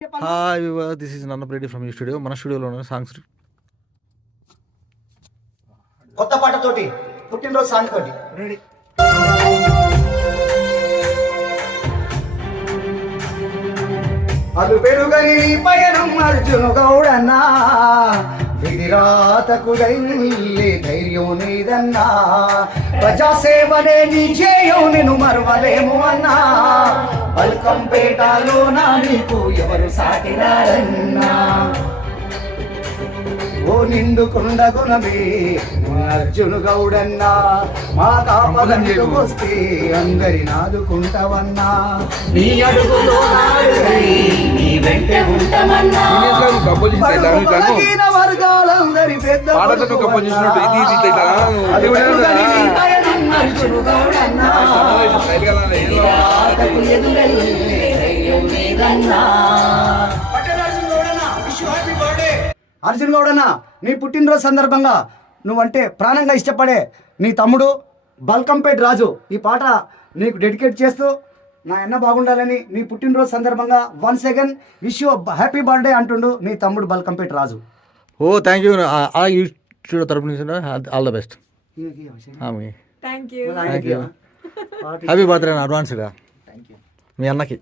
Hi this is Nannapreddy from U studio. మన స్టూడియోలో ఉన్న సాంగ్స్ కొత్త పాటతోటి పుట్టినరోజు సాంగ్ తోటి రెడీ. అలు పెరుగని పయనం అర్జును గౌడన్నా, విధిరాతకు దైలే ధైర్యం నీదన్నా, ప్రజాసేవనే నీ చేయో నేను మరవలేము అన్నా, బల్కంపేటలో నా నీకు ఎవరు సాటినారన్నా, ఓ నిండు కొండ గుణమే అర్జును గౌడన్నా, మా కాపదొస్తే అందరి నాదుకుంటావన్నా, నీ అడుగులో నీ వెంటే ఉంటామన్నా, వర్గాలందరి పెద్ద అర్జును గౌడన్నా, అర్జున్ గౌడన్న, నీ పుట్టినరోజు సందర్భంగా నువ్వంటే ప్రాణంగా ఇష్టపడే నీ తమ్ముడు బల్కంపేట్ రాజు ఈ పాట నీకు డెడికేట్ చేస్తూ నా అన్న బాగుండాలని నీ పుట్టినరోజు సందర్భంగా once again wish you happy birthday అంటుండు నీ తమ్ముడు బల్కంపేట్ రాజు. ఓ థ్యాంక్ యూ. ఈ స్టూడియో తరపు నుంచి all the best. Thank you. Happy birthday అడ్వాన్స్గా మీ అన్నకి.